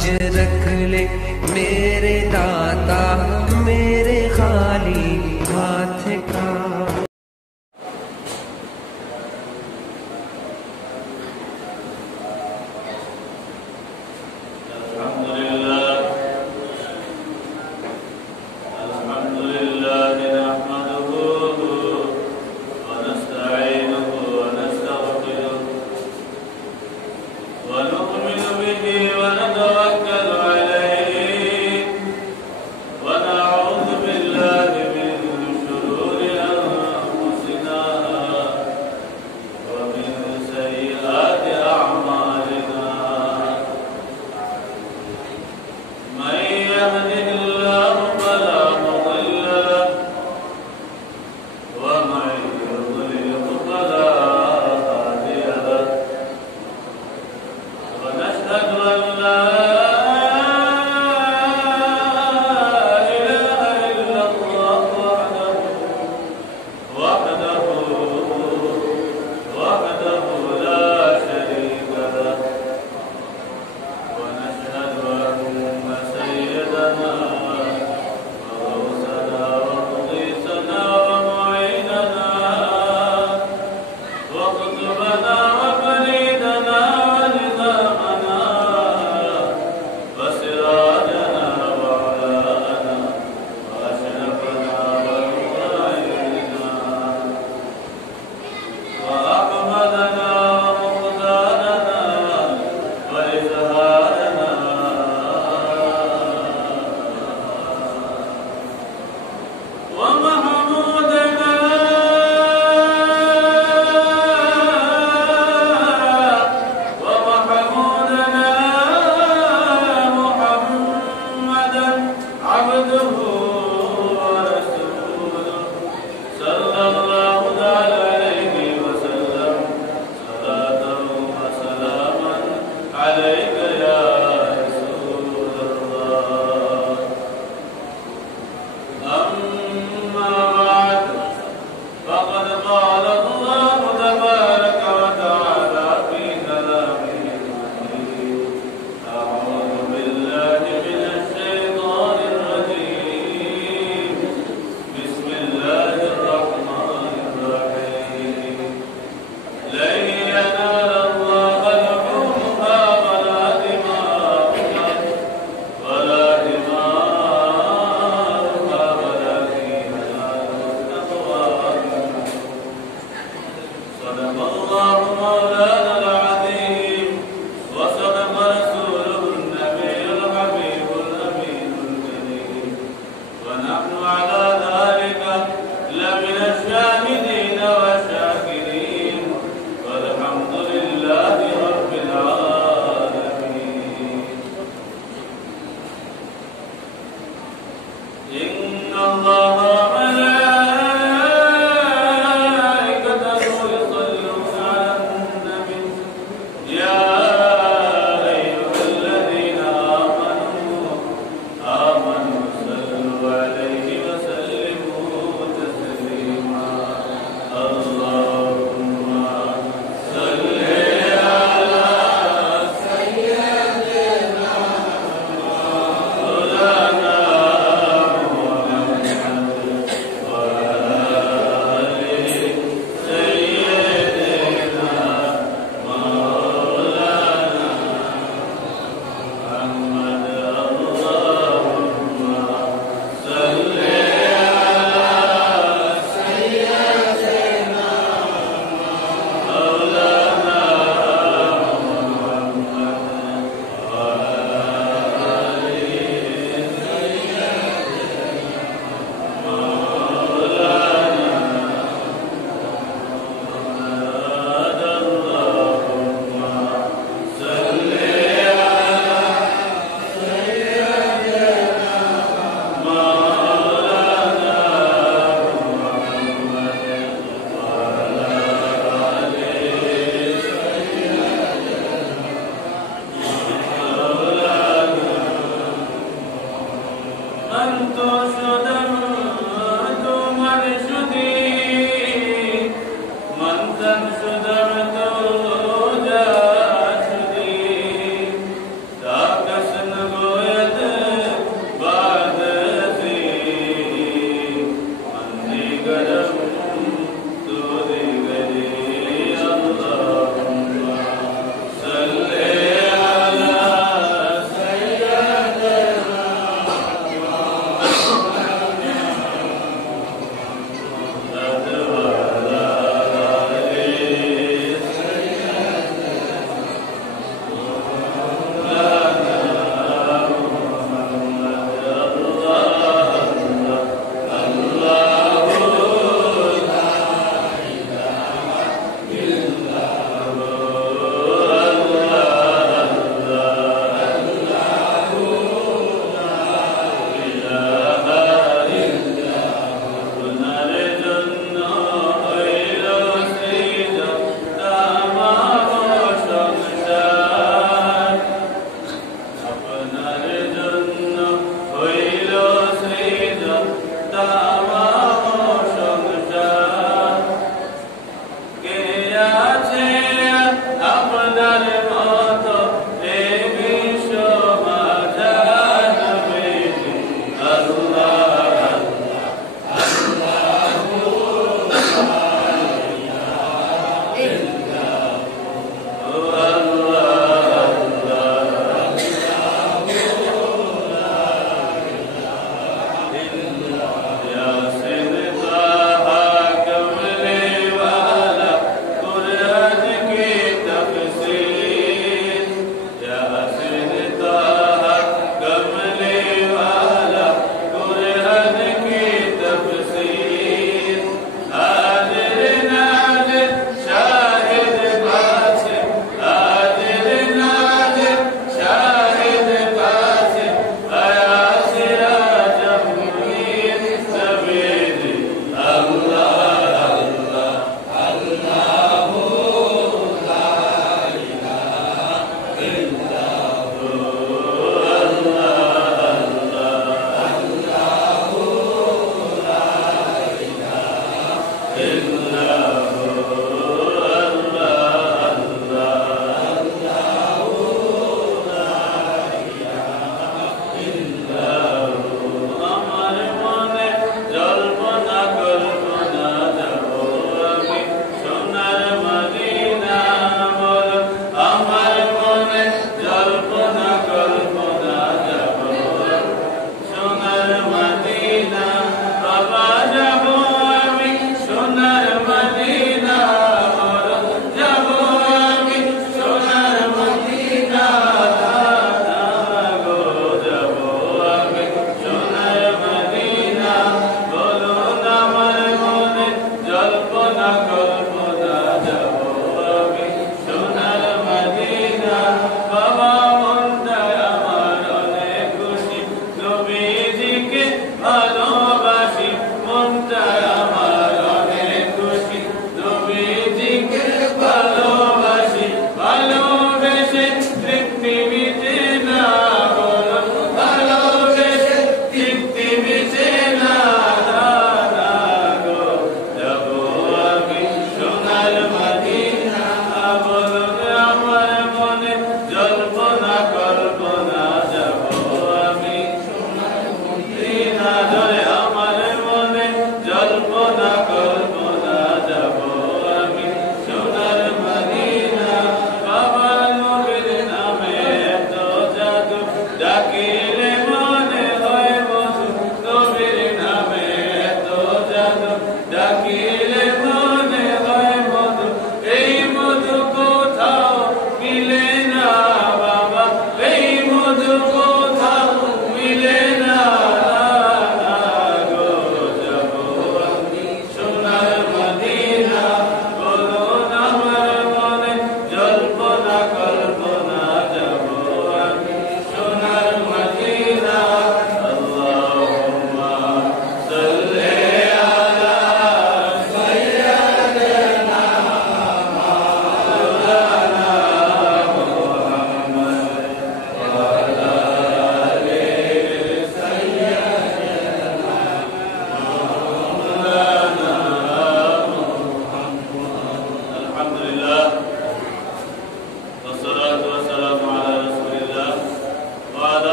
लाज रख ले मेरे दाता मेरे खाली हाथ का। ونتوكل عليه ونعوذ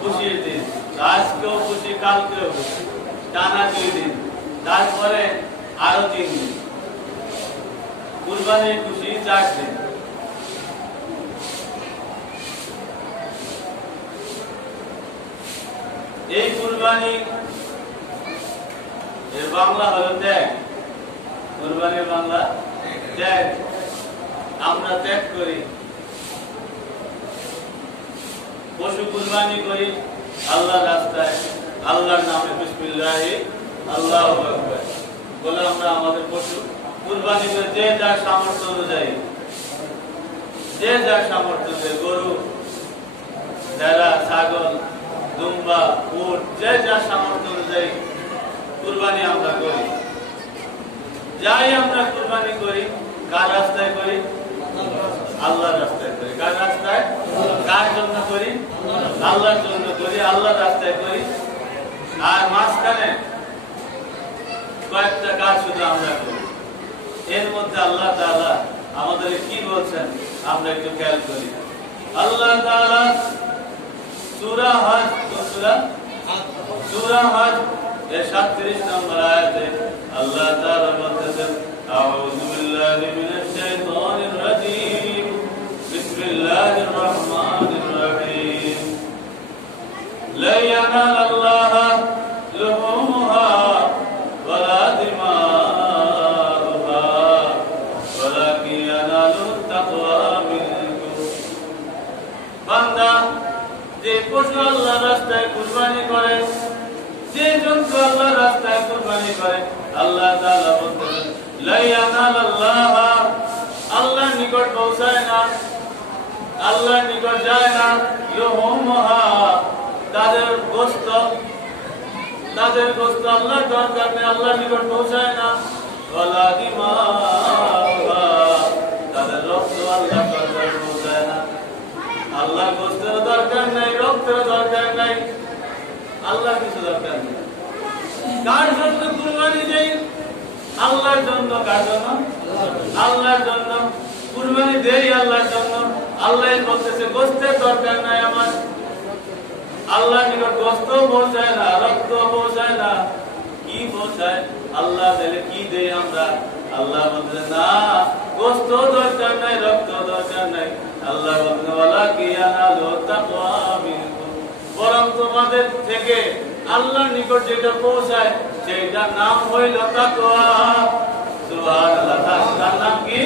খুশির দিন, আজকেও খুশি, কালকেও খুশি, টানা 2 দিন। তারপরে আরো 3 দিন, কুরবানির খুশি 4 দিন। এই কুরবানি এর বাংলা হলো ত্যাগ। কুরবানির বাংলা ত্যাগ। আমরা ত্যাগ করি, পশু কুরবানি করি আল্লাহর রাস্তায়, আল্লাহর নামে বিসমিল্লাহ আল্লাহু আকবার বলে আমরা আমাদের পশু কুরবানি করে, যে যার সামর্থ্য অনুযায়ী, যে যার সামর্থ্য অনুযায়ী, গরু, ভেড়া, ছাগল, দুম্বা, উট, যে যার সামর্থ্য অনুযায়ী কুরবানি আমরা করি। যাই আমরা কুরবানি করি কার রাস্তায় করি? আল্লাহর রাস্তায় করি। কার রাস্তায়? কার জন্য করি? আল্লাহর জন্য করি, আল্লাহর রাস্তায় করি। আর মাঝখানে কয়েকটা কাজ শুধু আমরা করি। এর মধ্যে আল্লাহ তাআলা আমাদের কি বলছেন আমরা একটু খেয়াল করি। আল্লাহ তাআলা সূরা হজ, সূরা হজ এর 37 নম্বর আয়াতে আল্লাহ তাআলা বলতেছেন, আউযু বিল্লাহি মিনাশ শাইতানির রাজীম, বিসমিল্লাহির রহমানির রহিম, লা ইয়ানালাল্লাহা লুহুমুহা ওয়ালা দিমাউহা ওয়ালাকিন ইয়ানালুত তাকওয়া মিনকুম। বান্দা, যে পশু আল্লাহর রাস্তায় কুরবানি করে, যে জন্তু আল্লাহর রাস্তায় কুরবানি করে, আল্লাহ তাআলা বলেন লা ইয়ানালাল্লাহ, আল্লাহর নিকট পৌঁছায় না, আল্লাহর নিকট যায় না, লুহুমুহা, তাদের গোশত আল্লাহর দরকার নেই, আল্লাহর নিকট পৌঁছায় না, ওয়ালা দিমাউহা, তাদের রক্ত আল্লাহর দরকার পৌঁছায় না। আল্লাহর গোশতের দরকার নাই, রক্তের দরকার নাই, আল্লাহ কিছু দরকার নেই। কার জন্য কুরবানি দেই? আল্লাহর জন্য। কার জন্য? আল্লাহর জন্য। কুরবানি দেই আল্লাহর জন্য। আল্লাহ বলতেছে গোশতের দরকার নাই আমার। আল্লাহর নিকট গোশত পৌঁছায় না, রক্ত পৌঁছায় না, কি পৌঁছায়? আল্লাহ দিলে কি দেই আমরা? আল্লাহ বলতেছে না, গোশত দরকার নাই, রক্ত দরকার নাই। আল্লাহ বলতেছে ওয়ালাকিন ইয়ানালুত তাকওয়া মিনকুম, বরং তোমাদের থেকে আল্লাহর নিকট যেটা পৌঁছায় সেটার নাম হইল তাকওয়া। সুবহানাল্লাহ। তার নাম কি?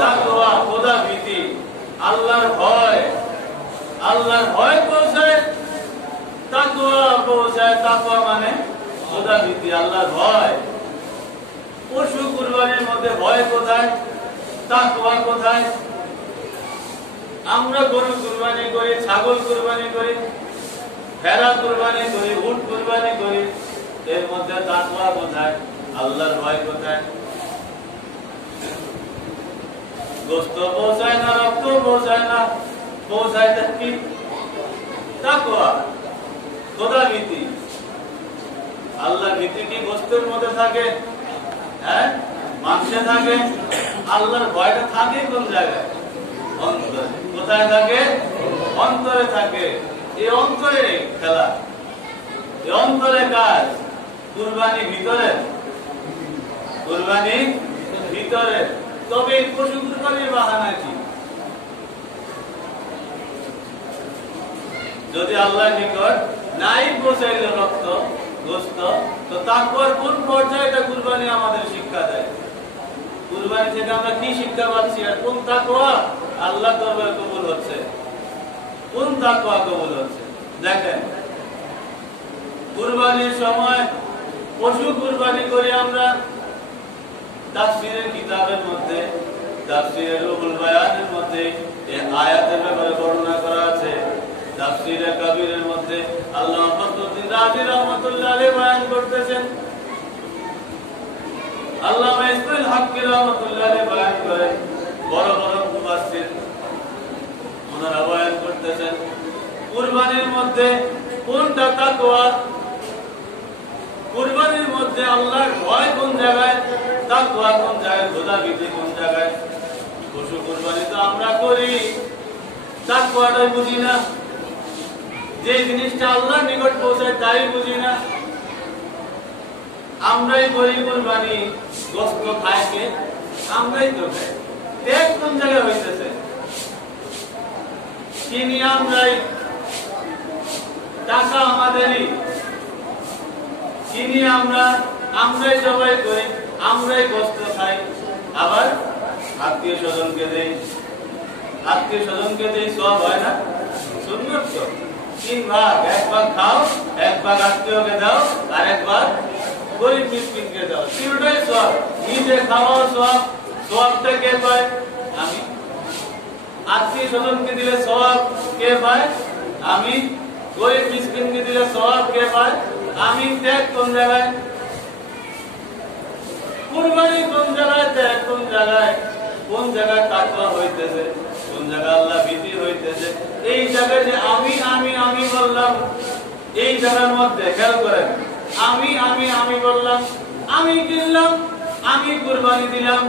তাকওয়া, খোদা ভীতি, আল্লাহর ভয়। আল্লাহর ভয় পৌঁছায়, তাকওয়া পৌঁছায়। তাকওয়া মানে খোদা ভীতি, আল্লাহর ভয়। পশু কুরবানির মধ্যে ভয় কোথায়? তাকওয়া কোথায়? আমরা গরু কুরবানি করি, ছাগল কুরবানি করি, ভেড়া কুরবানি করি, উট কুরবানি করি, এর মধ্যে তাকওয়া কোথায়? আল্লাহর ভয় কোথায়? গোশত পৌঁছায় না, রক্ত পৌঁছায় না, পৌঁছায় কি? তাকওয়া, খোদা ভীতি। আল্লাহর ভীতি কি গোশতের মধ্যে থাকে? হ্যাঁ, মাংসে থাকে। আল্লাহর ভয়টা থাকে কোন জায়গায়? অন্তরে। কোথায় থাকে? অন্তরে থাকে। এই অন্তরে খেলা, এই অন্তরে কাজ। কুরবানি ভিতরে, কুরবানি ভিতরে। তবে এই পশু কুরবানির বাহানা কি? যদি আল্লাহর নিকট নাই পৌঁছাইল রক্ত, গোশত, তো তাকওয়ার কোন পর্যায়টা কুরবানি আমাদের শিক্ষা দেয়? কুরবানি থেকে আমরা কি শিক্ষা পাচ্ছি? আর কোন তাকওয়া আল্লাহ দরবারে কবুল হচ্ছে? কোন তাকওয়া কবুল হচ্ছে? দেখেন, কুরবানির সময় পশু কুরবানি করি আমরা। তাফসীরের কিতাবের মধ্যে, তাফসীরে রুহুল বায়ানের মধ্যে এই আয়াতের ব্যাপারে বর্ণনা করা আছে। তাফসীরে কবিরের মধ্যে আল্লামা ফখরুদ্দীন রাজি রাহমাতুল্লাহ আলাইহি বয়ান করতেছেন, আল্লামা ইসমাঈল হক্কি রাহমাতুল্লাহ আলাইহি বয়ান করেন, বড় বড় মুফাসসির ওনারা বয়ান করতেছেন, কুরবানির মধ্যে কোনটা তাকওয়া? কুরবানির মধ্যে আল্লাহর ভয় কোন জায়গায়? তাকওয়া কোন জায়গায়? খোদা ভীতি কোন জায়গায়? পশু কুরবানি তো আমরা করি, তাকওয়াটাই বুঝি না। যে জিনিসটা আল্লাহর নিকট পৌঁছায় তাই বুঝি না। আমরাই করি কুরবানি, গোশত খায় কে? আমরাই তো খাই। ত্যাগ কোন জায়গায় হইতেছে? কিনি আমরাই, টাকা আমাদেরই, কিনি আমরাই সবাই করি, আমরাই গোশত খাই, আবার আত্মীয় স্বজনকে দেই, আত্মীয় স্বজনকে দেই, সব হয় না? সুন্নত তো 3 ভাগ, 1 ভাগ খাও, 1 ভাগ আত্মীয়কে দাও, আর 1 ভাগ গরিব মিসকিনকে দাও। তিনটাই সব। নিজে খাওয়া সব, সবটা কে পায়? আমি। আত্মীয় স্বজনকে দিলে সব কে পায়? আমি। গরিব মিসকিনকে দিলে সব কে পায়? আমি। ত্যাগ কোন জায়গায়? কুরবানি কোন জায়গায়? ত্যাগ কোন জায়গায়? কোন জায়গায় তাকওয়া হইতেছে? কোন জায়গায় আল্লাহ ভীতি হইতেছে? এই জায়গায় যে আমি বললাম, এই জায়গার মধ্যে খেয়াল করেন, আমি বললাম, আমি কিনলাম, আমি কুরবানি দিলাম,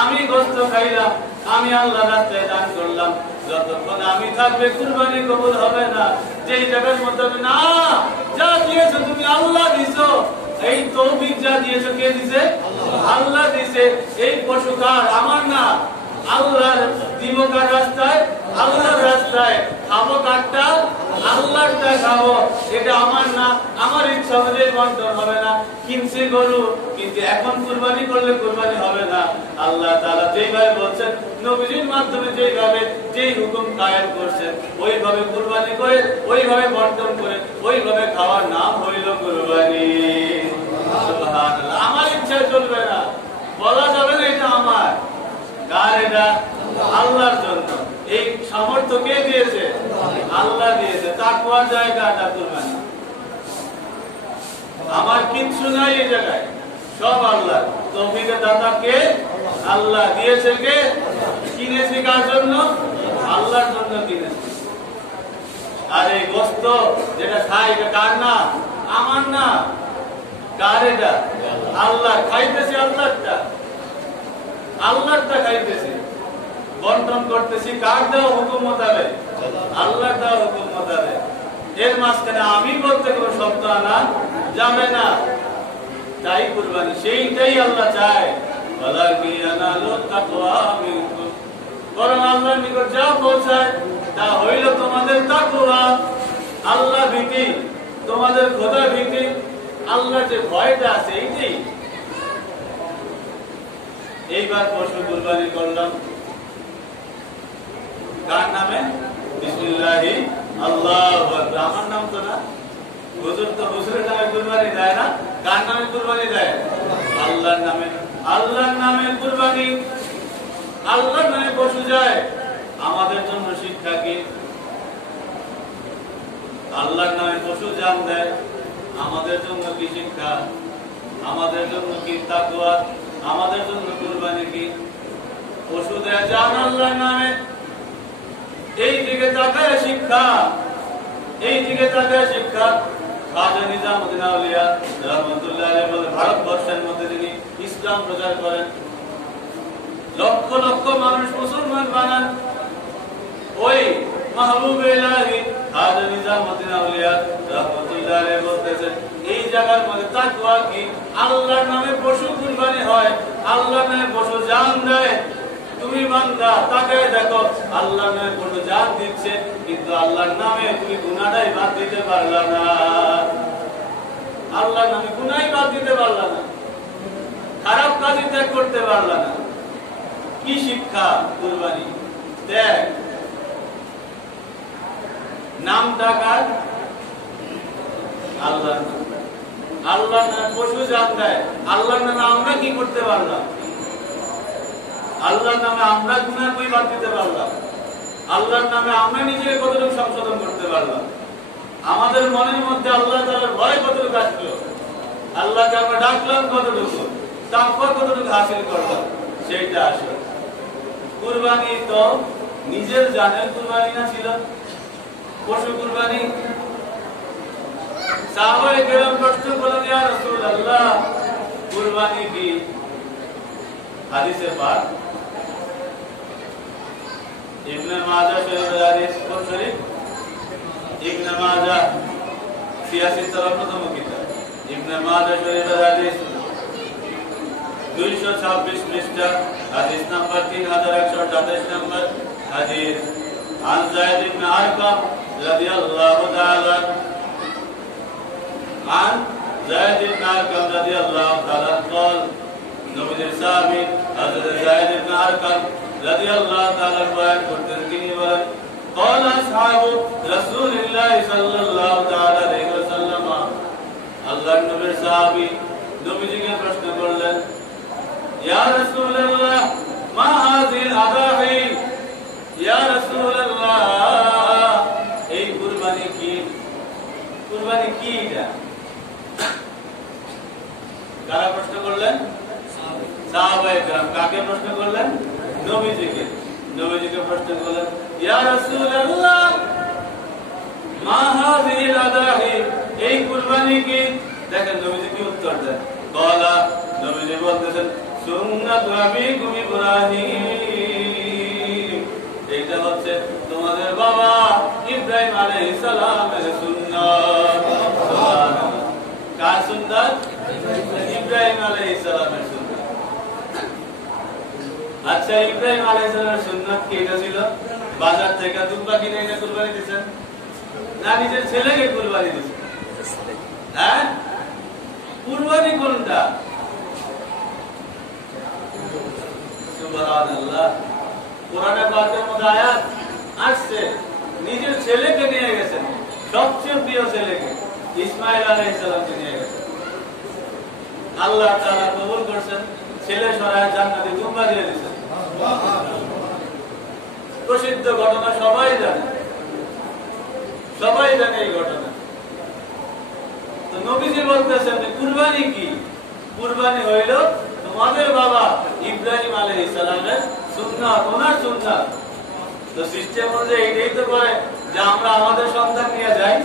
আমি গোশত খাইলাম, আমি আল্লাহর রাস্তায় দান করলাম, যতক্ষণ আমি থাকবে কুরবানি কবুল হবে না। যেই জায়গার মধ্যে না, যা দিয়েছো তুমি আল্লাহ দিছো, এই তৌফিক যা দিয়েছো কে দিছে? আল্লাহ দিছে। এই পশু কার? আমার না। আল্লাহর দিব কার রাস্তায়? আল্লাহর রাস্তায়। খাবো কারটা? আল্লাহরটা খাবো। এটা আমার না, আমার ইচ্ছা অনুযায়ী বন্টন হবে না। কিনছি গরু, কিন্তু এখন কুরবানি করলে কুরবানি হবে না। আল্লাহ তাআলা যেইভাবে বলছেন, নবীর মাধ্যমে যেই হুকুম কায়েম করছেন, ওইভাবে কুরবানি করে, ওইভাবে বন্টন করে, ওইভাবে খাওয়ার নাম হইল কুরবানি। সুবহানাল্লাহ। আমার ইচ্ছায় চলবে না, বলা যাবে না এটা আমার। কার এটা? আল্লাহর জন্য। এই সামর্থ্য কে দিয়েছে? আল্লাহ দিয়েছে। তাকওয়ার জায়গাটা কুরবানি। আমার কিচ্ছু নাই এই জায়গায়, সব আল্লাহ। তৌফিকের দাতা কে? আল্লাহ। দিয়েছে কে? কিনেছি কার জন্য? আল্লাহর জন্য কিনেছি। আর এই গোশত যেটা খাই, এটা কার না? আমার না। কার এটা? আল্লাহ। খাইতেছি আল্লাহরটা, আল্লাহরটা খাইতেছি, বন্টন করতেছি কার দেওয়া হুকুম মোতাবেক? আল্লাহর দেওয়া হুকুম মোতাবেক। এর মাঝখানে আমি বলতে কোনো শব্দ আনা যাবে না। তাই কুরবানি, সেইটাই আল্লাহ চায়। বরং আল্লাহর নিকট যা পৌঁছায় তা হইল তোমাদের তাকওয়া, আল্লাহ ভীতি, তোমাদের খোদা ভীতি, আল্লাহর যে ভয়টা আছে এইটাই। এইবার পশু কুরবানি করলাম কার নামে? বিসমিল্লাহি আল্লাহু আকবার। আমার নাম তো না, হুজুর তো হুজুরের নামে কুরবানি দেয় না। কার নামে কুরবানি দেয়? আল্লাহর নামে। আল্লাহর নামে কুরবানি, আল্লাহর নামে পশু যায়। আমাদের জন্য শিক্ষা কি? আল্লাহর নামে পশু জান দেয়, আমাদের জন্য কি শিক্ষা? আমাদের জন্য কি তাকওয়া? আমাদের জন্য কুরবানি কি? পশু দেয় জান আল্লাহর নামে। এই দিকে তাকায় শিক্ষা, এই দিকে তাকায় শিক্ষা। খাজা নিজামউদ্দিন আউলিয়া রাহমাতুল্লাহ আলাইহি বলে, ভারতবর্ষের মধ্যে তিনি ইসলাম প্রচার করেন, লক্ষ লক্ষ মানুষ মুসলমান বানান। ওই মাহবুবে ইলাহি খাজা নিজামউদ্দিন আউলিয়া রাহমাতুল্লাহ আলাইহি বলতেছেন, এই জায়গার মধ্যে তাকওয়া কি? আল্লাহর নামে পশু কুরবানি হয়, আল্লাহর নামে পশু জান দেয়। তুমি বান্দা তাকায় দেখো, আল্লাহর নামে পশু জান দিচ্ছে, কিন্তু আল্লাহর নামে তুমি গুনাহটাই বাদ দিতে পারলা না। আল্লাহর নামে গুনাহই বাদ দিতে পারলা না, খারাপ কাজই ত্যাগ করতে পারলা না। কি শিক্ষা? কুরবানি ত্যাগ। নামটা কার? আল্লাহর নাম। আল্লাহর নামে পশু জান দেয়, আল্লাহর নামে আমরা কি করতে পারলাম? আল্লাহর নামে আমরা গুনাহ কই বাদ দিতে পারলাম? আল্লাহর নামে আমরা নিজেকে কতটুকু সংশোধন করতে পারলাম? আমাদের মনের মধ্যে আল্লাহ তাআলার ভয় কতটুকু আসলো? আল্লাহকে আমরা ডাকলাম কতটুকু? তাকওয়া কতটুকু হাসিল করলাম? সেইটা আসলো। কুরবানি তো নিজের জানের কুরবানি না ছিল, পশু কুরবানি। সাহাবায়ে কেরাম প্রশ্ন করলেন, ইয়া রাসূলুল্লাহ, কুরবানি কি? হাদিসে পাক ইবনে মাজাহ শরীফের হাদিস, কোন শরীফ? ইবনে মাজাহ 86 তম কিতাব, ইবনে মাজাহ শরীফের হাদিস 26 পৃষ্ঠা, হাদিস নাম্বার 3128 নম্বর হাদিস। عن زيد بن أرقم رضي الله تعالى عن زيد بن أرقم رضي الله تعالى قال نبي الصحابي حضرت زيد بن أرقم رضي الله تعالى بيان করতেন তিনি বলেন قال أصحاب رسول الله صلى الله تعالى عليه وسلم আল্লাহর নবীর সাহাবী নবীজিকে প্রশ্ন করলেন ইয়া রাসূলুল্লাহ মা হাযিল আদাহি ইয়া রাসূলুল্লাহ এই কুরবানি কি? কুরবানি কি এটা? কারা প্রশ্ন করলেন? সাহাবায়ে কেরাম। কাকে প্রশ্ন করলেন? নবীজিকে। নবীজিকে প্রশ্ন করলেন ইয়া রাসূলুল্লাহ মা হাযিল আদাহি এই কুরবানি কি? দেখেন নবীজি কি উত্তর দেন। বলা নবীজি বলতেছেন সুন্নাতু আবিকুম ইব্রাহিম, এটা হচ্ছে তোমাদের বাবা ইব্রাহিম আলাইহিস সালামের সুন্নাত। সুবহানাল্লাহ। কার সুন্নাত? ইব্রাহিম আলাইহিস সালামের সুন্নাত। আচ্ছা ইব্রাহিম আলাইহিস সালামের সুন্নাত কি এটা ছিল? বাজার থেকে দুম্বা কিনে এনে কুরবানি দিয়েছেন না নিজের ছেলেকে কুরবানি দিয়েছেন? হ্যাঁ, কুরবানি কোনটা? সুবহানাল্লাহ। কোরআনে পাকের মধ্যে আয়াত আসছে নিজের ছেলেকে নিয়ে গেছেন, সবচেয়ে প্রিয় ছেলেকে ইসমাঈল আলাইহিস সালামকে নিয়ে গেছেন। আল্লাহ তাআলা কবুল করেছেন, ছেলে সরায় জান্নাতে দুম্বা দিয়ে দিয়েছেন। প্রসিদ্ধ ঘটনা, সবাই জানে, সবাই জানে এই ঘটনা। তো নবীজি বলতেছেন কুরবানি কি? কুরবানি হইল তোমাদের বাবা ইব্রাহিম আলাইহিস সালামের সুন্নাত, ওনার সুন্নাত। তো সিস্টেম অনুযায়ী এটাই তো করে যে আমরা আমাদের সন্তান নিয়ে যাই,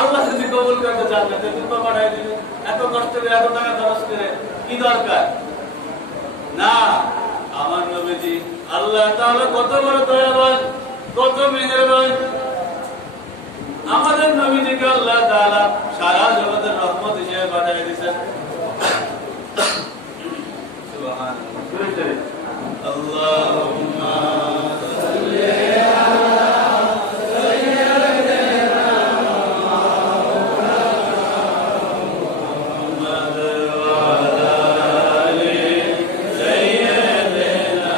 আল্লাহ যদি কবুল করতে চান না দুম্বা পাঠাই দিবে, এত কষ্ট করে এত টাকা খরচ করে কি দরকার? না, আমার নবীজি আল্লাহ তাআলা কত বড় দয়াবান, কত মেহেরবান। আমাদের নবীজিকে আল্লাহ তাআলা সারা জগতের রহমত হিসেবে পাঠিয়ে দিয়েছেন। সুবহানাল্লাহ। আল্লাহুম্মা সাল্লি আলা সাইয়্যিদিনা মুহাম্মাদ ওয়া আলা আলি সাইয়্যিদিনা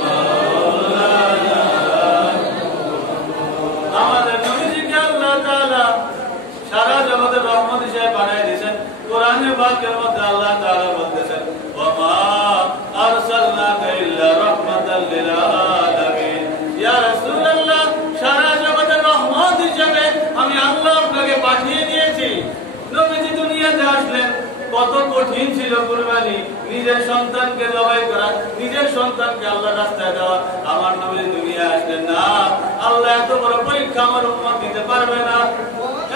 মাওলানা। আমাদের নবীজিকে আল্লাহ তাআলা সারা জগতের রহমত হিসেবে পাঠিয়ে দিয়েছেন। কোরআনে পাকের মধ্যে আল্লাহ তাআলা বলতেছেন ওয়া মা আরসালনাকা ইল্লা রাহমাতাল লিল আলামিন। ইয়া রাসূলুল্লাহ সারা জগতের রহমত হিসেবে আমি আল্লাহ আপনাকে পাঠিয়ে দিয়েছি। নবীজি দুনিয়াতে আসলেন, কত কঠিন ছিল কুরবানি, নিজের সন্তানকে জবাই করা, নিজের সন্তানকে আল্লাহর রাস্তায় দেওয়া। আমার নবী দুনিয়ায় আসলেন না, আল্লাহ এত বড় পরীক্ষা আমার উম্মত দিতে পারবে না,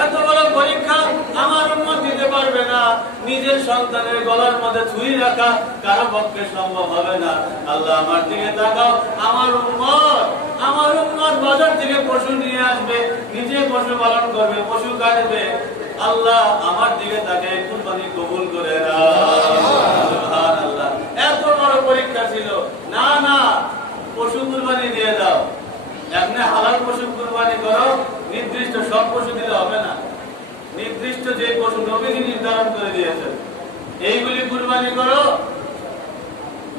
এত বড় পরীক্ষা আমার উম্মত দিতে পারবে না। নিজের সন্তানের গলার মধ্যে ছুরি রাখা কারো পক্ষে সম্ভব হবে না। আল্লাহ আমার দিকে তাকাও, আমার উম্মত বাজার থেকে পশু নিয়ে আসবে, নিজে পশু পালন করবে, পশু কাটবে। আল্লাহ আমার দিকে তাকিয়ে কুরবানি কবুল করে নাও। সুবহানাল্লাহ। এত বড় পরীক্ষা ছিল না, না পশু কুরবানি দিয়ে দাও, এমনি হালাল পশু কুরবানি করো, নির্দিষ্ট সব পশু দিলে হবে না, নির্দিষ্ট যে পশু নবীজি নির্ধারণ করে দিয়েছেন এইগুলি কুরবানি করো,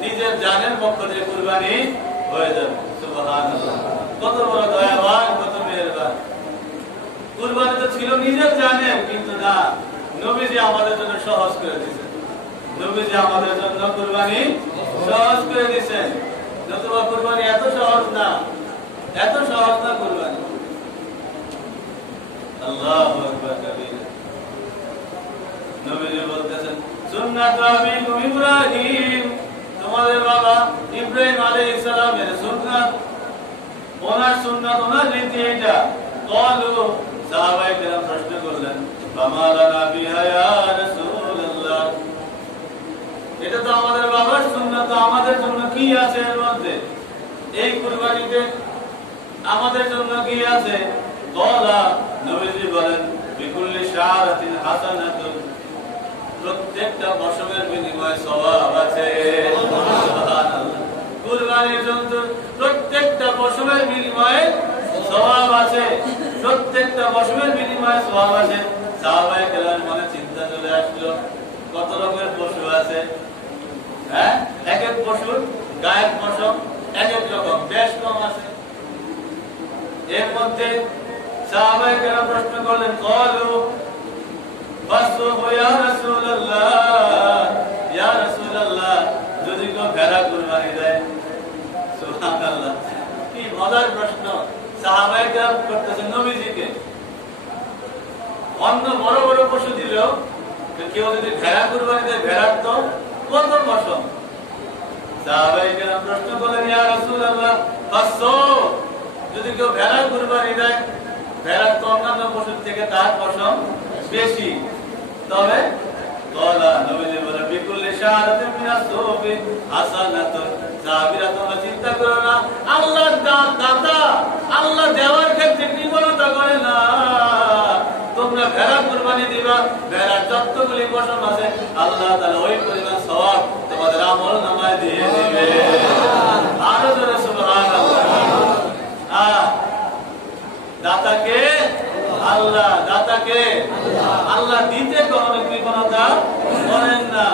নিজের জানের পক্ষ থেকে কুরবানি হয়ে যাবে। সুবহানাল্লাহ। কত বড় দয়াবান, কত মেহেরবান। কুরবানি তো ছিল নিজের জানের, কিন্তু না, নবীজি আমাদের জন্য সহজ করে দিয়েছেন। নবীজি আমাদের জন্য কুরবানি সহজ করে দিয়েছেন। নতুবা কুরবানি এত সহজ না, এত সহজ না কুরবানি। আল্লাহু আকবার কবীর। নবীজি বলতেছেন সুন্নাতু আবিকুম ইব্রাহিম, তোমাদের বাবা ইব্রাহিম আলাইহিস সালামের সুন্নাত, ওনার সুন্নাত, ওনার রীতি এটা। ক্বালু সাহাবায়ে কেরাম প্রশ্ন করলেন ফামা লানা বিহা ইয়া রাসূলুল্লাহ, এটা তো আমাদের বাবার সুন্নাত, আমাদের জন্য কি আছে এর মধ্যে? এই কুরবানিতে আমাদের জন্য কি আছে? ক্বালা নবীজি বলেন বিকুল্লি শাআরাতিন হাসানাতুন, প্রত্যেকটা পশমের বিনিময়ে সওয়াব আছে। সুবহানাল্লাহ। কুরবানির জন্তু প্রত্যেকটা পশমের বিনিময়ে সওয়াব আছে, প্রত্যেকটা পশমের বিনিময়ে সওয়াব আছে। সাহাবায়ে কেরাম মনে চিন্তা চলে আসলো, কত রকমের পশু আছে, হ্যাঁ, এক এক পশুর গায়ের পশম এক এক রকম, বেশ কম আছে। এর মধ্যে সাহাবায়ে কেরাম প্রশ্ন করলেন, ক্বালু ফাসবু ইয়া রাসূলুল্লাহ, ইয়া রাসূলুল্লাহ, যদি কেউ ভেড়া কুরবানি দেয়। সুবহানাল্লাহ, কি মজার প্রশ্ন সাহাবায়ে কেরাম করতেছেন নবীজিকে। অন্য বড় বড় পশু দিলেও কেউ যদি ভেড়া কুরবানি দেয়, ভেড়ার তো কত পশম। সাহাবায়ে কেরাম প্রশ্ন করলেন, ইয়া রাসূলুল্লাহ ফাসবু, যদি কেউ ভেড়া কুরবানি দেয়, ভেড়ার তো অন্যান্য পশুর থেকে তার পশম বেশি, তবে কলা নবীজি বলে বিকুল্লি শাহাদাতিন মিনাস সুবি হাসানাতুন। সাহাবীরা তোমরা চিন্তা করো না, আল্লাহ দাতা, আল্লাহ দেওয়ার ক্ষেত্রে কৃপণতা করে না। তোমরা ভেড়া কুরবানি দিবা, ভেড়ার যতগুলি পশম আছে আল্লাহ তাআলা ওই পরিমাণ সওয়াব তোমাদের আমল নামায় দিয়ে দিবে। আরো জোরে সুবহানাল্লাহ। দাতাকে আল্লাহ, দাতাকে আল্লাহ দিতে কখনো কৃপণতা করেন না,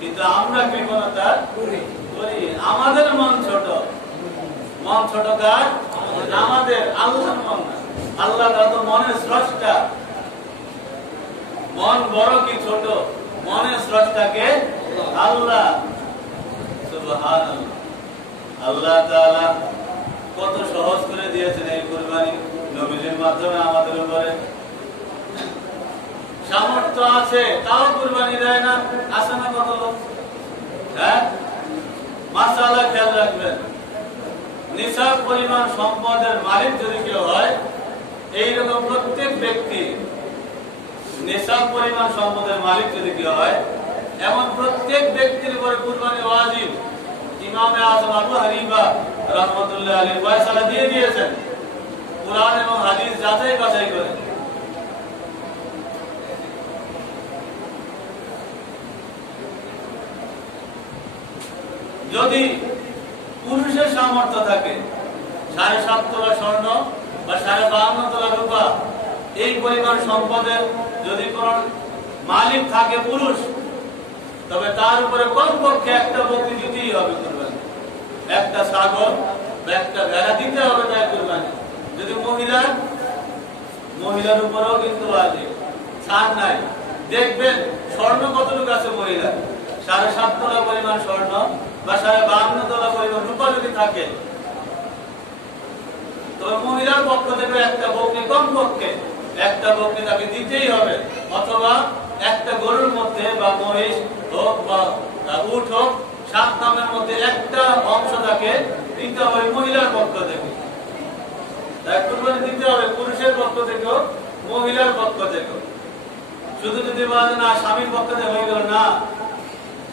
কিন্তু আমরা কৃপণতা করি। আমাদের মন ছোট, মন ছোট কার? আমাদের। আল্লাহর মন না, আল্লাহ তো মনের স্রষ্টা। মন বড় কি ছোট? মনের স্রষ্টাকে আল্লাহ। সুবহানাল্লাহ। আল্লাহ তাআলা কত সহজ করে দিয়েছেন এই কুরবানি নবীজির মাধ্যমে আমাদের উপরে। সামর্থ্য আছে তাও কুরবানি দেয় না, আছে না কত লোক? হ্যাঁ, মাশাআল্লাহ, খেয়াল রাখবেন, নিসাব পরিমাণ সম্পদের মালিক যদি কেউ হয়, এইরকম প্রত্যেক ব্যক্তি নিসাব পরিমাণ সম্পদের মালিক যদি কেউ হয়, এমন প্রত্যেক ব্যক্তির উপরে কুরবানি ওয়াজিব। ইমামে আযম আবু হানিফা রাহমাতুল্লাহ আলাইহি ফয়সালা দিয়ে দিয়েছেন, কুরআন এবং হাদিস যাচাই বাছাই করে। যদি পুরুষের সামর্থ্য থাকে 7.5 তোলা স্বর্ণ বা 52.5 তোলা রূপা, এই পরিমাণ সম্পদের যদি কোন মালিক থাকে পুরুষ, তবে তার উপরে কমপক্ষে একটা বকরি দিতেই হবে কুরবানি, একটা ছাগল বা একটা ভেড়া দিতে হবে তাই কুরবানি। যদি মহিলার উপরেও কিন্তু আছে, ছাড় নাই। দেখবেন স্বর্ণ কতটুকু আছে মহিলা, 7.5 তোলা পরিমাণ স্বর্ণ বা 52 তোলা পরিমাণ রূপা যদি থাকে, তবে মহিলার পক্ষ থেকে একটা বকরি, কমপক্ষে একটা বকরি তাকে দিতেই হবে, অথবা একটা গরুর মধ্যে বা মহিষ হোক বা উট হোক, 7 নামের মধ্যে একটা অংশ তাকে দিতে হবে মহিলার পক্ষ থেকে। তাই কুরবানি দিতে হবে পুরুষের পক্ষ থেকেও মহিলার পক্ষ থেকেও। শুধু যদি বলে না স্বামীর পক্ষ থেকে হয়ে গেল, না,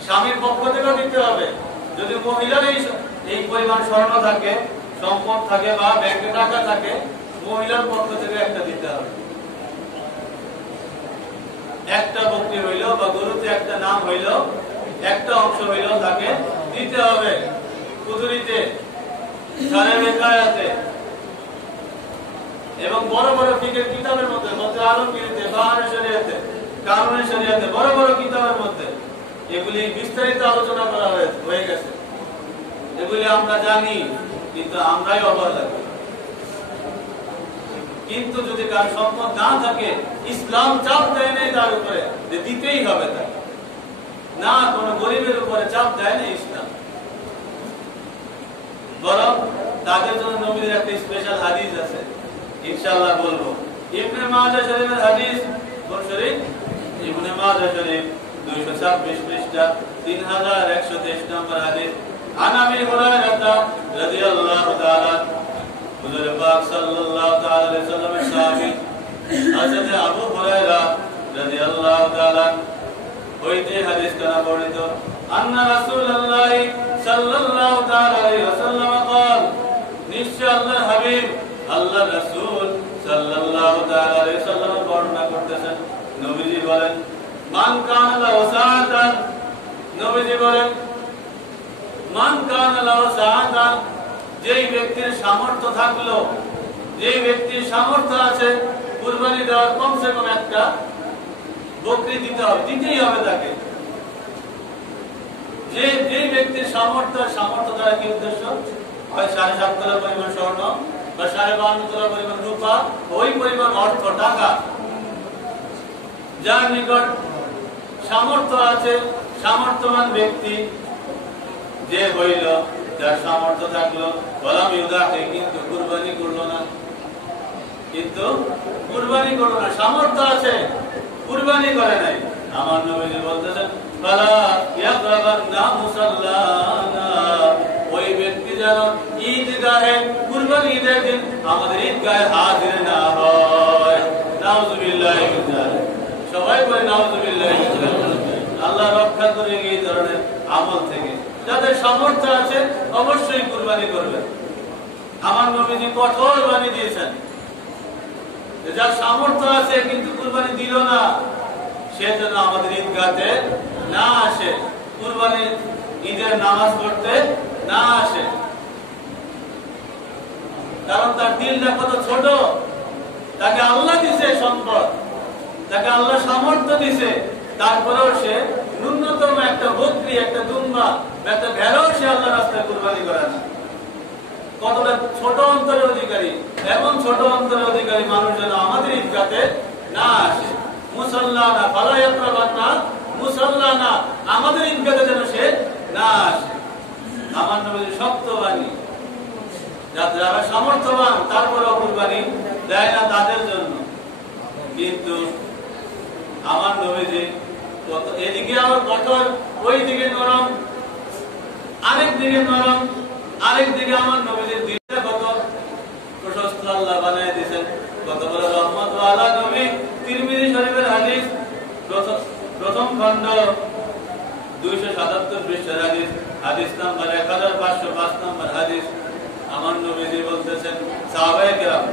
স্বামীর পক্ষ থেকেও দিতে হবে। যদি মহিলার এই পরিমাণ স্বর্ণ থাকে, সম্পদ থাকে বা ব্যাংকে টাকা থাকে, মহিলার পক্ষ থেকে একটা দিতে হবে। একটা বকরি হইল বা গরুতে একটা নাম হইল, একটা অংশ হইল তাকে দিতে হবে। কুদুরিতে, সারে বেকায়াতে এবং বড় বড় ফিকহের কিতাবের মধ্যে, মধ্যে আলমগীরিতে, বাহারে শরিয়াতে, কানুনে শরিয়াতে, বড় বড় কিতাবের মধ্যে এগুলি বিস্তারিত আলোচনা করা হয়ে গেছে। এগুলি আমরা জানি, কিন্তু আমরাই অবহেলা করি। কিন্তু যদি কার সম্পদ না থাকে, ইসলাম চাপ দেয় নাই তার উপরে যে দিতেই হবে, তার না, কোন গরিবের উপরে চাপ দেয় না ইসলাম। বরং তাদের জন্য নবীর একটা স্পেশাল হাদিস আছে, ইনশাআল্লাহ বলবো। ইবনে মাজাহ শরীফের হাদিস, কোন শরীফ? ইবনে মাজাহ শরীফ 226 পৃষ্ঠা 3123 নম্বর হাদিস। আন আবি হুরায়রা রাদিয়াল্লাহু তাআলা, হুজুর পাক সাল্লাল্লাহু তাআলা আলাইহি ওয়াসাল্লামের সাহাবী হযরত আবু হুরায়রা রাদিয়াল্লাহু তাআলা হইতে হাদিস কানা বর্ণিত, আন্না রাসূলুল্লাহ সাল্লাল্লাহু তাআলা আলাইহি ওয়াসাল্লাম قال, নিশ্চয় আল্লাহর হাবিব আল্লাহর রাসূল সাল্লাল্লাহু তাআলা আলাইহি ওয়াসাল্লাম বর্ণনা করতেছেন, নবীজি বলেন, মান কানা লাহু সাআতান, নবীজি বলেন মান কানা লাহু সাআতান, যেই ব্যক্তির সামর্থ্য থাকলো, যেই ব্যক্তির সামর্থ্য আছে কুরবানি দেওয়ার কমসে কম একটা বকরি দিতে হবে, দিতেই হবে তাকে। যে ব্যক্তির সামর্থ্য দ্বারা কি উদ্দেশ্য, হয় 7.5 তোলা পরিমাণ স্বর্ণ বা 52.5 তোলা পরিমাণ রূপা, ওই পরিমাণ অর্থ টাকা, যার নিকট সামর্থ্য আছে, সামর্থ্যবান ব্যক্তি যে হইল, যার সামর্থ্য থাকলো, ওয়ালাম ইউদাহি, কিন্তু কুরবানি করলো না, সামর্থ্য আছে কুরবানি করে নাই। আমার নবীজি বলতেছেন ফালা ইয়াকরাবান্না মুসাল্লানা, ওই ব্যক্তি যেন ঈদগাহে কুরবানি ঈদের দিন আমাদের ঈদগাহে হাজির না হয়। নাউযুবিল্লাহি মিন যালিক, সবাই বলে নাউযুবিল্লাহি মিন যালিক। আল্লাহ রক্ষা করে এই ধরনের আমল থেকে। যাদের সামর্থ্য আছে অবশ্যই কুরবানি করবেন। আমার নবীজি কঠোর বাণী দিয়েছেন, যার সামর্থ্য আছে কিন্তু কুরবানি দিল না, সে যেন আমাদের ঈদগাহে না আসে, কুরবানি ঈদের নামাজ পড়তে না আসে। কারণ তার দিলটা কত ছোট, তাকে আল্লাহ দিছে সম্পদ, তাকে আল্লাহ সামর্থ্য দিছে, তারপরেও সে ন্যূনতম একটা বকরি, একটা দুম্বা, একটা ভেড়াও সে আল্লাহ রাস্তায় কুরবানি করে না। কতটা ছোট অন্তরের অধিকারী, এমন ছোট অন্তরের অধিকারী মানুষ যেন আমাদের ঈদগাহে না আসে। মুসাল্লানা ফালা ইয়াকরাবান্না মুসাল্লানা, আমাদের ঈদগাহে যেন সে না আসে। আমার নবীর শক্ত বাণী, যারা সামর্থ্যবান তারপরেও কুরবানি দেয় না তাদের জন্য। কিন্তু আমার নবীজি এদিকে আবার কঠোর, ওই দিকে নরম, আরেক দিকে নরম, আরেক দিকে আমার নবীজির দিলটা কত প্রশস্ত আল্লাহ বানিয়ে দিয়েছেন, কত বড় রহমত ওয়ালা নবী। তিরমিজি শরীফের হাদিস, প্রথম খণ্ড 277 পৃষ্ঠার হাদিস, হাদিস নাম্বার 1505 নম্বর হাদিস। আমার নবীজি বলতেছেন সাহাবায়ে কেরাম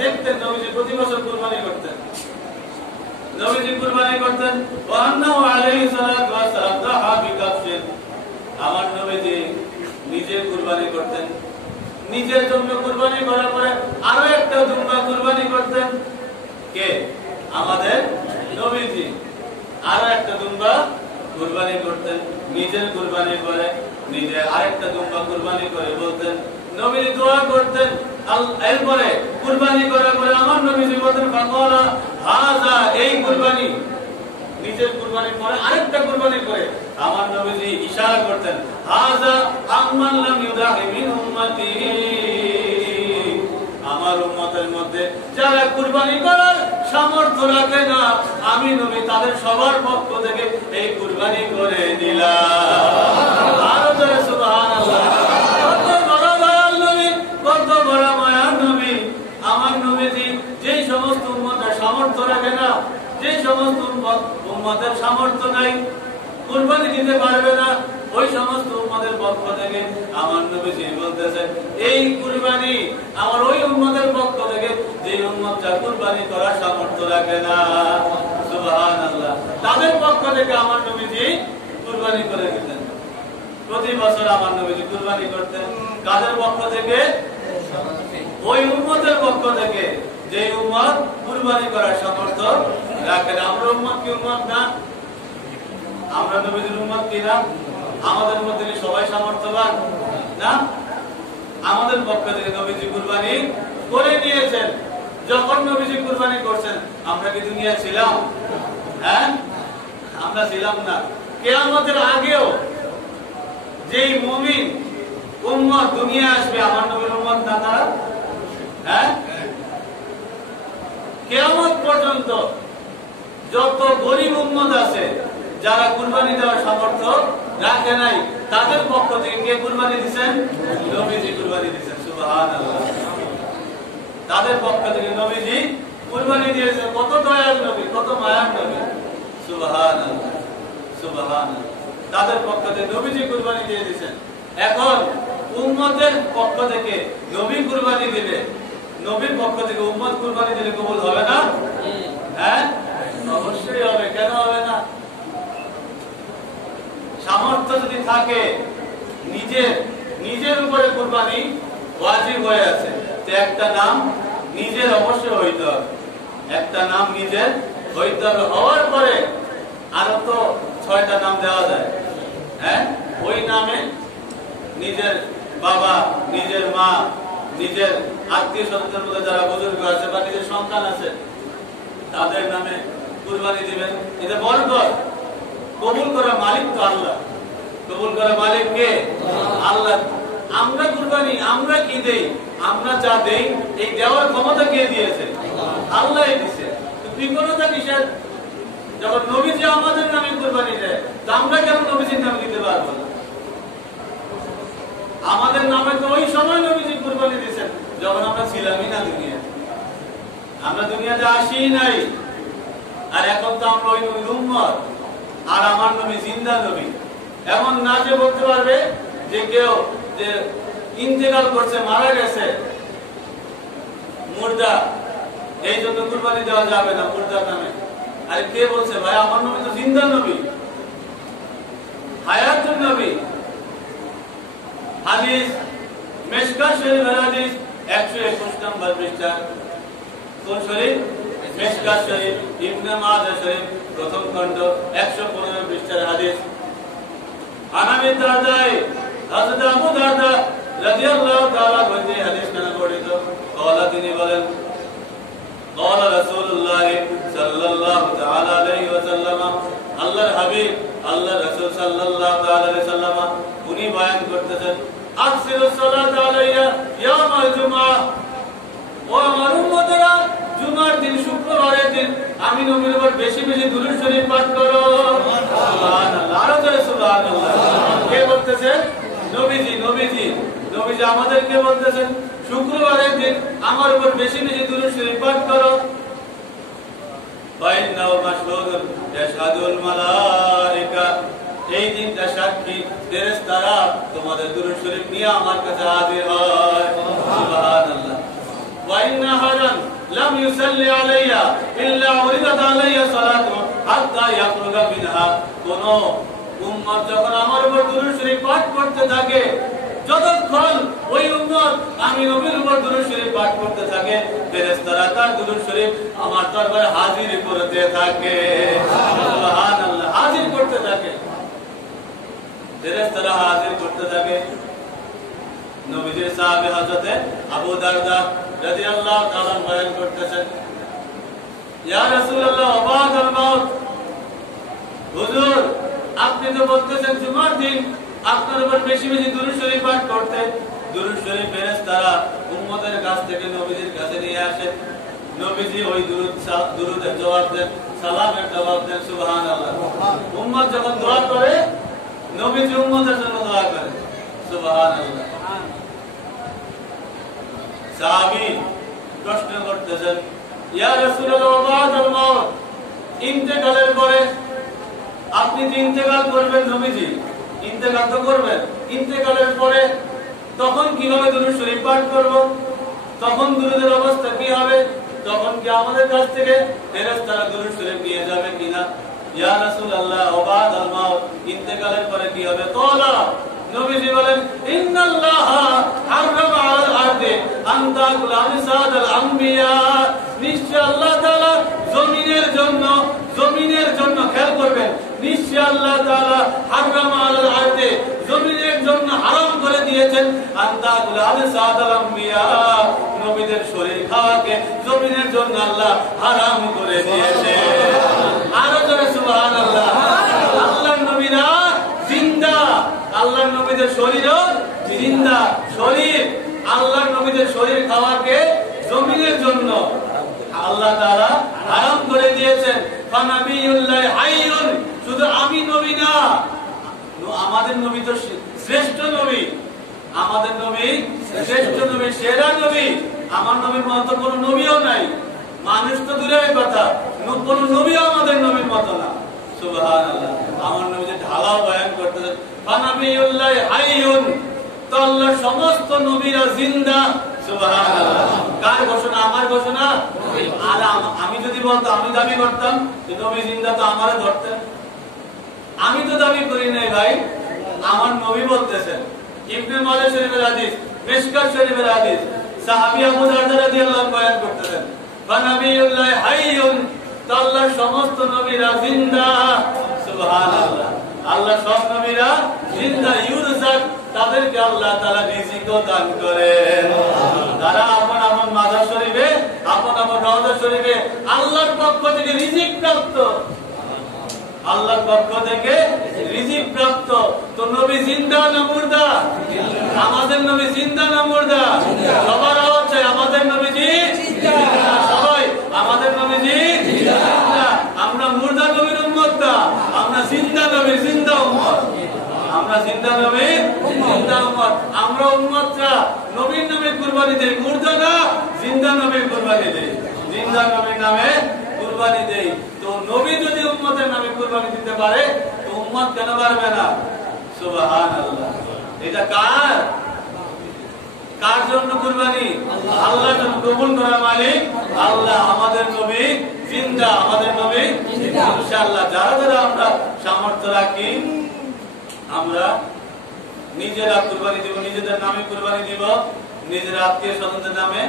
দেখতেন নবীজি প্রতি বছর কুরবানি করতেন, নবীজি কুরবানি করতেন। ওয়া আন্নাহু আলাইহি সাল্লাতু ওয়া সাল্লাম দাহা বিকাবশিন, আমার নবীজি নিজে কুরবানি করতেন, নিজের জন্য কুরবানি করার পরে আরো একটা দুম্বা কুরবানি করতেন। কে? আমাদের নবীজি আরো একটা দুম্বা কুরবানি করতেন, নিজের কুরবানি করে নিজে আরেকটা দুম্বা কুরবানি করে বলতেন, নবীজি দোয়া করতেন। এরপরে কুরবানি করার পরে আমার নবীজি বলতেন ফাকালা হাযা, এই কুরবানি, নিজের কুরবানি পরে আরেকটা কুরবানি করে আমার নবীজি ইশারা করতেন হাযা আম্মান লাম ইউদাহি মিন উম্মতি, আমার উম্মতের মধ্যে যারা কুরবানি করার সামর্থ্য রাখে না, আমি নবী তাদের সবার পক্ষ থেকে এই কুরবানি করে দিলাম। আরো জোরে সুবহানাল্লাহ। কত বড় দয়াল নবী, কত বড় মায়ার নবী। আমার নবীজি যেই সমস্ত উম্মতের সামর্থ্য রাখে না, যে সমস্ত উম্মতের সামর্থ্য নাই, কুরবানি দিতে পারবে না, ওই সমস্ত উম্মতের পক্ষ থেকে আমার নবীজি বলতেছেন এই কুরবানি আমার ওই উম্মতের পক্ষ থেকে যে উম্মতটা কুরবানি করার সামর্থ্য রাখে না, সুবহানাল্লাহ, তাদের পক্ষ থেকে আমার নবীজি কুরবানি করে দিতেন। প্রতি বছর আমার নবীজি কুরবানি করতেন। কাদের পক্ষ থেকে? ওই উম্মতের পক্ষ থেকে যে উম্মত কুরবানি করার সামর্থ্য রাখে না। আমরা উম্মত কি উম্মত না? আমরা নবীজির উম্মত কি না? আমাদের মধ্যে কি সবাই সামর্থ্যবান না? আমাদের পক্ষ থেকে নবীজি কুরবানি করে নিয়েছেন। যখন নবীজি কুরবানি করছেন আমরা কি দুনিয়া ছিলাম? হ্যাঁ, আমরা ছিলাম না। কিয়ামতের আগেও যেই মুমিন উম্মত দুনিয়া আসবে আমার নবীর উম্মত না তারা? হ্যাঁ, কিয়ামত পর্যন্ত যত গরিব উম্মত আছে যারা কুরবানি দেওয়ার সামর্থ্য রাখে নাই, তাদের পক্ষ থেকে কে কুরবানি দিবেন? নবীজি কুরবানি দিবেন। সুবহানাল্লাহ। তাদের পক্ষ থেকে নবীজি কুরবানি দিয়েছেন। কত দয়াল নবী, কত মায়ার নবী। সুবহানাল্লাহ, সুবহানাল্লাহ। তাদের পক্ষ থেকে নবীজি কুরবানি দিয়ে দিয়েছেন। এখন উম্মতের পক্ষ থেকে নবী কুরবানি দিলে, নবীর পক্ষ থেকে উম্মত কুরবানি দিলে কবুল হবে না? হ্যাঁ, অবশ্যই হবে, কেন হবে না? সামর্থ্য যদি থাকে, নিজের উপরে কুরবানি ওয়াজিব হয়ে আছে, তো একটা নাম নিজের অবশ্যই হইতে হবে, একটা নাম নিজের হইতে হবে। হওয়ার পরে আরো তো 6টা নাম দেওয়া যায়। হ্যাঁ, ওই নামে নিজের বাবা, নিজের মা, নিজের আত্মীয় স্বজনদের মধ্যে যারা বুজুর্গ আছে বা নিজের সন্তান আছে তাদের নামে কুরবানি দিবেন। এটা বরকত। কবুল করার মালিক তো আল্লাহ। কবুল করার মালিক কে? আল্লাহ। আমরা কুরবানি আমরা কি দেই? আমরা যা দেই, এই দেওয়ার ক্ষমতা কে দিয়েছে? আল্লাহ দিয়েছে। তো বিপরীতটা কিসের? যখন নবীজি আমাদের নামে কুরবানি দেয়, তো আমরা কেন নবীজির নাম দিতে পারবো না? আমাদের নামে তো ওই সময় নবীজি কুরবানি দিয়েছেন যখন আমরা ছিলামই না দুনিয়াতে, আমরা দুনিয়াতে আসি নাই। আর এখন তো আমরা ওই নবীর উম্মত, আর আমার নবী জিন্দা নবী। এমন না যে বলতে পারবে যে কেউ যে ইন্তেকাল করছে, মারা গেছে, মুর্দা, এই জন্য কুরবানি দেওয়া যাবে না মুর্দার নামে। আরে কে বলছে? ভাই আমার নবী তো জিন্দা নবী, হায়াতুন নবী। হাদিস মিশকাত শরীফের হাদিস 121 নম্বর পৃষ্ঠা। কোন শরীফ? মিশকাত শরীফ, ইবনে মাজাহ শরীফ, প্রথম খণ্ড 115 পৃষ্ঠার হাদিস। আনাবি দাদাই হযরত আবু দারদা রাদিয়াল্লাহু তাআলা হতে হাদিস কেন বর্ণিত? কওলা, তিনি বলেন, কওলা রাসূলুল্লাহ সাল্লাল্লাহু তাআলা আলাইহি ওয়াসাল্লাম, আল্লাহর হাবিব আল্লাহর রাসূল সাল্লাল্লাহু তাআলা আলাইহি ওয়াসাল্লাম উনি বয়ান করতেছেন, আকসিরুস সালাত আলাইয়া ইয়াউমাল জুমআহ, ও আমার উম্মতেরা, জুমার দিন, শুক্রবারের দিন আমি নবীর উপর বেশি বেশি দুরূদ শরীফ পাঠ করো। সুবহানাল্লাহ, আরো জোরে সুবহানাল্লাহ। কে বলতেছেন? নবীজি। নবীজি আমাদেরকে বলতেছেন শুক্রবারের দিন আমার উপর বেশি বেশি দুরূদ শরীফ পাঠ করো। ফাইন্নাহু মাশহুদুন ইয়াশহাদুল মালায়েকা, এই দিনটা সাক্ষী ফেরেশতারা তোমাদের দুরূদ শরীফ নিয়ে আমার কাছে হাজির হয়। সুবহানাল্লাহ। ওয়া ইন্না হারান লাম ইউসাল্লি আলাইয়া ইল্লা উরিদাত আলাইয়া সালাতু হাত্তা ইয়াখরুজা মিনহা, কোন উম্মত যখন আমার উপর দুরূদ শরীফ পাঠ করতে থাকে, যতক্ষণ ওই উম্মত আমি নবীর উপর দুরূদ শরীফ পাঠ করতে থাকে, ফেরেশতারা তার দুরূদ শরীফ আমার দরবারে হাজির করতে থাকে। সুবহানাল্লাহ, হাজির করতে থাকে, ফেরেশতারা হাজির করতে থাকে। নবীজির সাহাবী হযরত আবু দারদা রাদিয়াল্লাহু তাআলা বয়ান করতেছেন, ইয়া রাসূলুল্লাহ ওয়াবাদাল মাউত, হুজুর আপনি তো বলতেছেন জুমার দিন আপনার উপর বেশি বেশি দুরূদ শরীফ পাঠ করতে। দুরূদ শরীফ ফেরেশতারা উম্মতের কাছ থেকে নবীজির কাছে নিয়ে আসে, নবীজি ওই দুরূদের জবাব দেন, সালামের জবাব দেন। সুবহানাল্লাহ। উম্মত যখন দোয়া করে, নবীজি উম্মতের জন্য দোয়া করে। সুবহানাল্লাহ। সাহাবী প্রশ্ন করতেছেন, ইয়া রাসূলুল্লাহ ওয়াবাদাল মাউত, ইন্তেকালের পরে আপনি যে ইন্তেকাল করবেন, নবীজি ইন্তেকাল তো করবেন, ইন্তেকালের পরে তখন কিভাবে দুরূদ শরীফ পাঠ করব? তখন দুরূদের অবস্থা কি হবে? তখন কি আমাদের কাছ থেকে ফেরেশতারা দুরূদ শরীফ নিয়ে যাবে কিনা? ইয়া রাসূলুল্লাহ ওয়াবাদাল মাউত, ইন্তেকালের পরে কি হবে? ক্বালা, নবীজি বলেন, ইন্নাল্লাহা হারামা আলাল আরদি আন তাকুলা আনসাদাল আম্বিয়া, নিশ্চয় আল্লাহ তাআলা জমিনের জন্য খেয়াল করবেন, নিশ্চয় আল্লাহ তাআলা হারামা আলাল আরদি, জমিনের জন্য হারাম করে দিয়েছেন, আন তাকুলা আনসাদাল আম্বিয়া, নবীদের শরীর খাওয়াকে জমিনের জন্য আল্লাহ হারাম করে দিয়েছে। আরো জোরে সুবহানাল্লাহ। আল্লাহর নবীরা জিন্দা, আল্লাহর নবীদের শরীরও জিন্দা। শরীর, আল্লাহর নবীদের শরীর খাওয়াকে জমিনের জন্য আল্লাহ তাআলা হারাম করে দিয়েছেন। ফানাবিয়ুল্লাহ হাইয়ুন, শুধু আমি নবী না, আমাদের নবী তো শ্রেষ্ঠ নবী, আমাদের নবী শ্রেষ্ঠ নবী, সেরা নবী। আমার নবীর মতো কোনো নবীও নাই, মানুষ তো দূরের কথা, কোন নবীও আমাদের নবীর মতো না। সুবহানাল্লাহ। আমার নবী যে ঢালাও বয়ান করতেছেন, ফানাবিয়ুল্লাহ হাইয়ুন, তো আল্লাহর সমস্ত নবীরা জিন্দা, সুবহানাল্লাহ। কার ঘোষণা? আমার ঘোষণা। আর আমি যদি বলতাম, আমি দাবি করতাম যে নবী জিন্দা, তো আমারে ধরতেন। আমি তো দাবি করি নাই ভাই, আমার নবী বলতেছেন। ইবনে মাজাহ শরীফের হাদিস, মিশকাত শরীফের হাদিস, সাহাবী আবু দারদা রাদিয়াল্লাহু আনহু বয়ান করতেছেন, ওয়া নাবিয়ুল্লাহ হাইয়ুন, আল্লাহর সমস্ত নবীরা জিন্দা। সুবহানাল্লাহ। আল্লাহ সব নবীরা জিন্দা। ইউরজাক, তাদেরকে আল্লাহ তাআলা রিজিক দান করেন। তারা আপন আপন মাজার শরীফে, আপন আপন রওজা শরীফে আল্লাহর পক্ষ থেকে রিজিক প্রাপ্ত, আল্লাহর পক্ষ থেকে রিজিক প্রাপ্ত। তো নবী জিন্দা না মুর্দা? আমাদের নবী জিন্দা না মুর্দা? সবার আওয়াজ চাই, আমাদের নবীজি জিন্দা। সবাই আমাদের নবীজি জিন্দা। আমরা মুর্দা নবীর উম্মত না, আমরা জিন্দা নবীর জিন্দা উম্মত। আমরা জিন্দা নবীর জিন্দা উম্মত। আমরা উম্মতরা নবীর নামে কুরবানি দেই, মুর্দা না, জিন্দা নবীর কুরবানি দেই, জিন্দা নবীর নামে কুরবানি দেই। তো নবী যদি উম্মতের নামে কুরবানি দিতে পারে, তো উম্মত কেন পারবে না? সুবহানাল্লাহ। এটা কার কার জন্য কুরবানি? আল্লাহর জন্য। কবুল করার মালিক আল্লাহ। আমাদের নবী জিন্দা, আমাদের নবী জিন্দা। ইনশাআল্লাহ যারা যারা আমরা সামর্থ্য রাখি, আমরা নিজেরা কুরবানি দিব, নিজেদের নামে কুরবানি দিব, নিজের আত্মীয় স্বজনদের নামে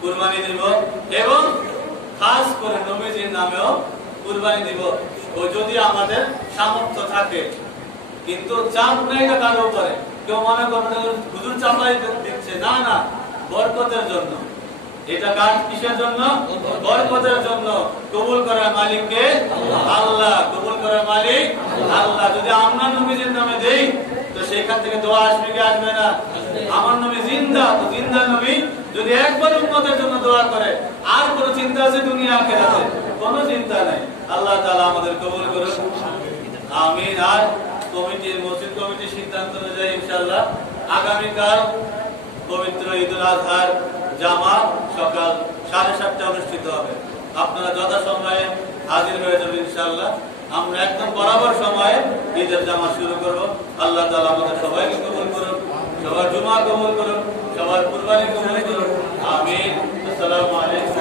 কুরবানি দিব, এবং খাস করে নবীজির নামেও কুরবানি দিব। ও যদি আমাদের সামর্থ্য থাকে, কিন্তু চাপ নেই এটা কারো উপরে। কেউ মনে করবে হুজুর চাপাই দিচ্ছে, না না, বরকতের জন্য। এটা কাজ কিসের জন্য? বরকতের জন্য। কবুল করার মালিককে আল্লাহ, কবুল করার মালিক আল্লাহ। যদি আমরা নবীজির নামে দেই, তো সেখান থেকে দোয়া আসবে কি আসবে না? আমার নবী জিন্দা, তো জিন্দা নবী যদি একবার উম্মতের জন্য দোয়া করে, আর কোনো চিন্তা আছে দুনিয়া আখিরাতে? কোনো চিন্তা নাই। আল্লাহ তাআলা আমাদের কবুল করুন, আমিন। আর কমিটির, মসজিদ কমিটির সিদ্ধান্ত অনুযায়ী ইনশাআল্লাহ আগামীকাল পবিত্র ঈদুল আজহার জামা সকাল 7:30টায় অনুষ্ঠিত হবে। আপনারা যথাসময়ে হাজির হয়ে যাবেন ইনশাআল্লাহ। আমরা একদম বরাবর সময়ে ঈদের জামা শুরু করব। আল্লাহ তাআলা আমাদের সবাইকে কবুল করুন, সবার জুমা কবুল করুন, সবার কুরবানি কবুল করুন, আমিন। আসসালামু আলাইকুম।